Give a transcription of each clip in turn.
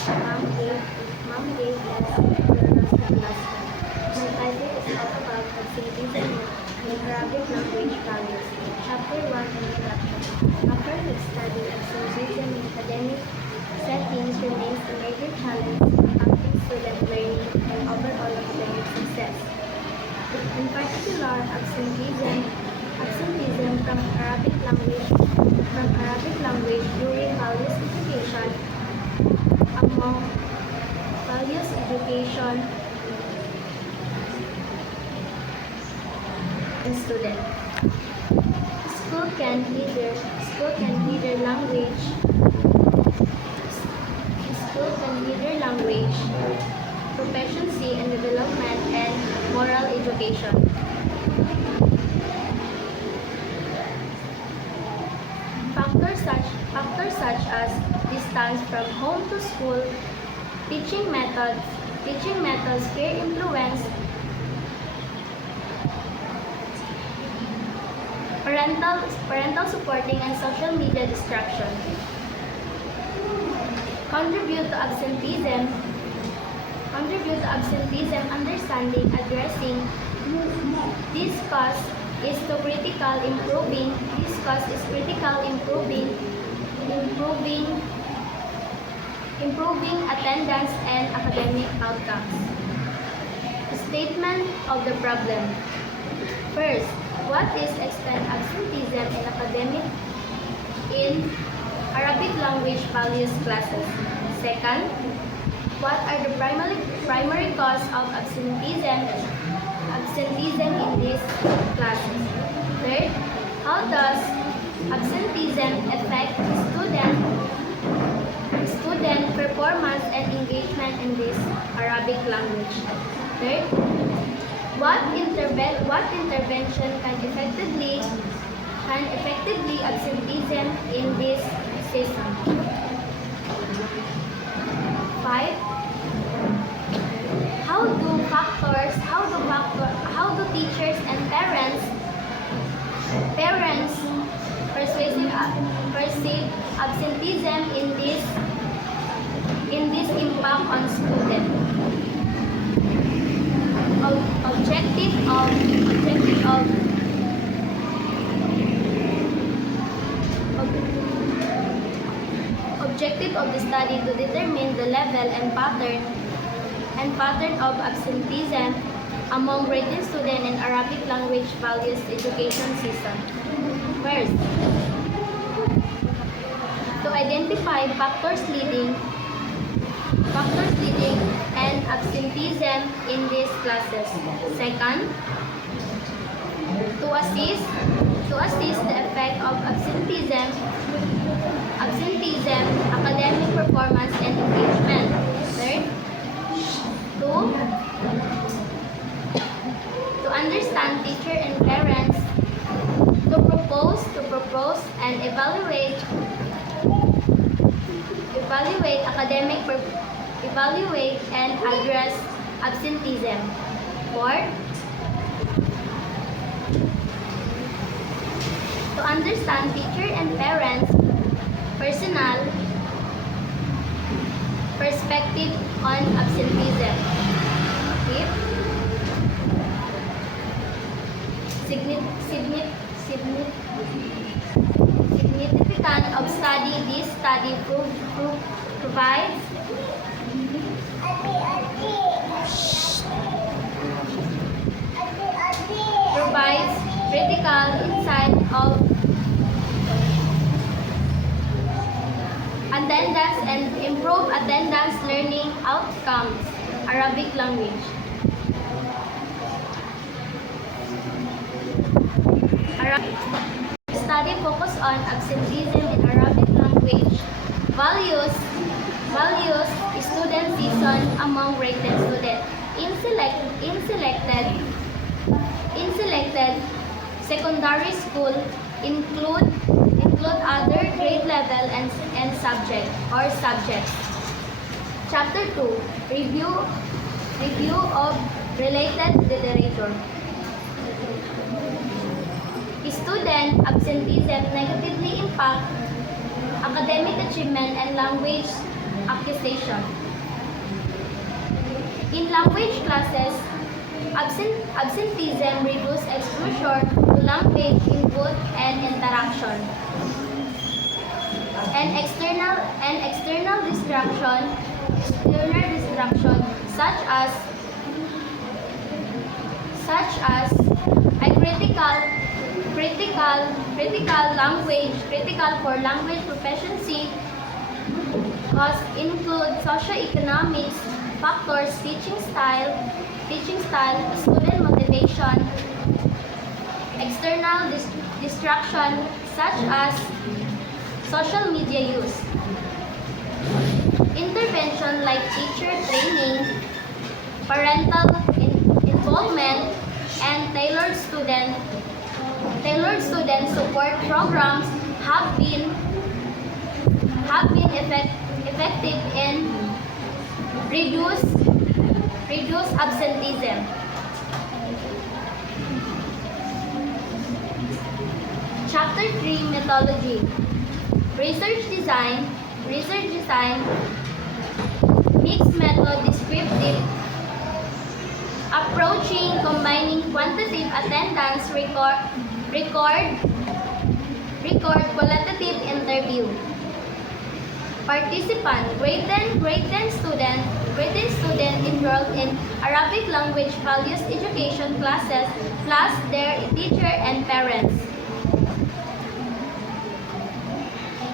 Mom gave, Mom gave us the last time. My title is all about absenteeism and Arabic language values. Chapter 1, Introduction. After we study absenteeism in academic settings remains a major challenge impacting student learning and overall academic success. In particular, absenteeism from Arabic language during values education among values education and student. School can either language, proficiency and development, and moral education. Factors such as distance from home to school, teaching methods, peer influence, parental supporting, and social media distraction contribute to absenteeism. Understanding, addressing this cause is critical improving attendance and academic outcomes. Statement of the problem. First, what is extent absenteeism in Arabic language values classes? Second, what are the primary cause of absenteeism in these classes? Third, how does absenteeism affect student performance and engagement in this Arabic language? Third, what intervention can effectively absenteeism in this system? 5. How do teachers and parents perceive absenteeism in this impact on students? Objective of the study to determine the level and pattern of absenteeism among graded students in Arabic language values education system. First, to identify factors leading and absenteeism in these classes. Second, to assess the effect of absenteeism, academic performance and engagement. Third, to understand teacher and parents, to propose and evaluate and address absenteeism. Fourth, to understand teacher and parents' personal perspective on absenteeism. Fifth, significance of study. This study provides critical insight of attendance and improve attendance learning outcomes. Arabic language. Study focus on absenteeism in Arabic language values student season among graded students. In selected secondary school include other grade level and subjects. Chapter 2, review of related literature. Student absenteeism negatively impact academic achievement and language accusation. In language classes, absenteeism reduces exposure to language input and interaction. And external distraction such as a critical for language proficiency costs include socioeconomics factors, teaching style, student motivation, external distraction such as social media use. Intervention like teacher training, parental involvement, and tailored student support programs have been effective in reduce absenteeism. Chapter 3 Methodology. Research design, mixed method descriptive, approaching combining quantitative attendance record qualitative interview. Participant, grade 10 student enrolled in Arabic language values education classes plus their teacher and parents.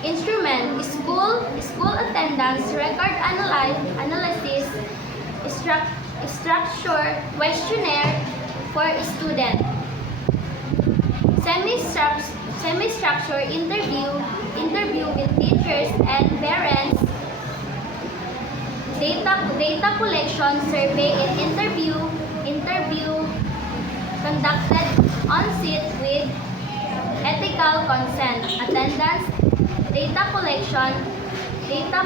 Instrument, school attendance, record analysis, structure, questionnaire for student. Semi-structured interview with teachers and parents. Data collection, survey and interview conducted on-site with ethical consent. Attendance, data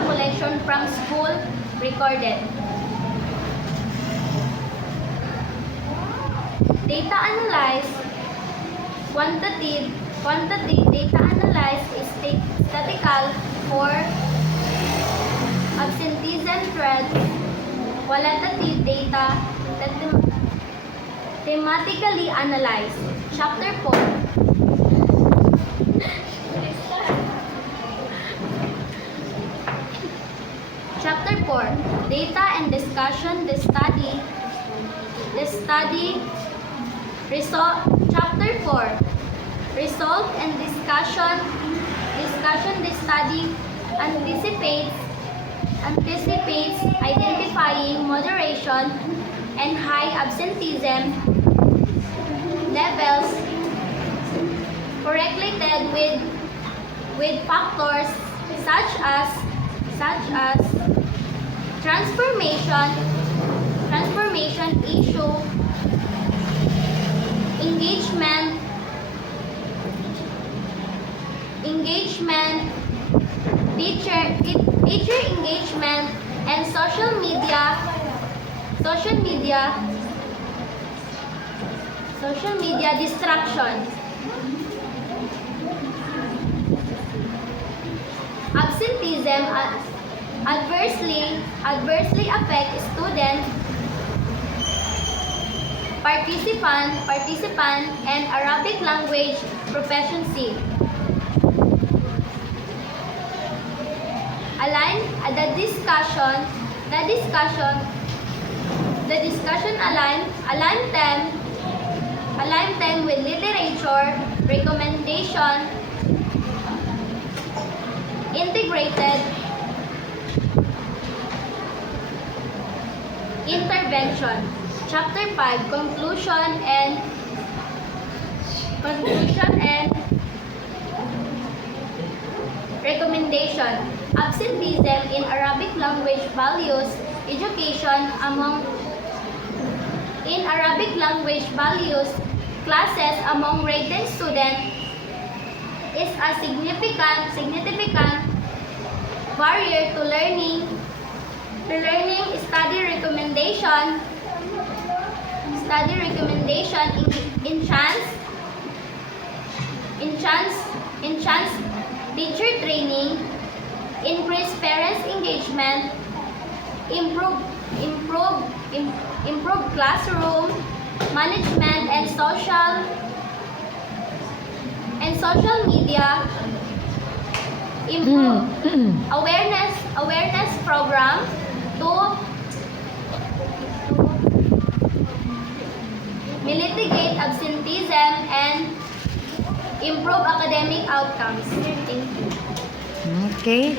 collection from school recorded. Data analyze, quantitative data analyze is statistical for absenteeism trends, qualitative data thematically analyzed. Chapter 4. Chapter 4. Data and discussion, the study. Chapter 4. Result and discussion, the study anticipates identifying moderation and high absenteeism levels correlated with factors such as transformation issue, engagement, teacher engagement, and social media distraction. Absenteeism adversely affect student, participant, and Arabic language proficiency. The discussion align them with literature recommendation, integrated intervention. Chapter 5 Conclusion and recommendation. Absenteeism in Arabic language values education in Arabic language values classes among grade 10 students is a significant barrier to learning. Study recommendation enhance teacher training, increase parents' engagement, improve classroom management and social media, improve awareness program to mitigate absenteeism and improve academic outcomes. Thank you. Okay.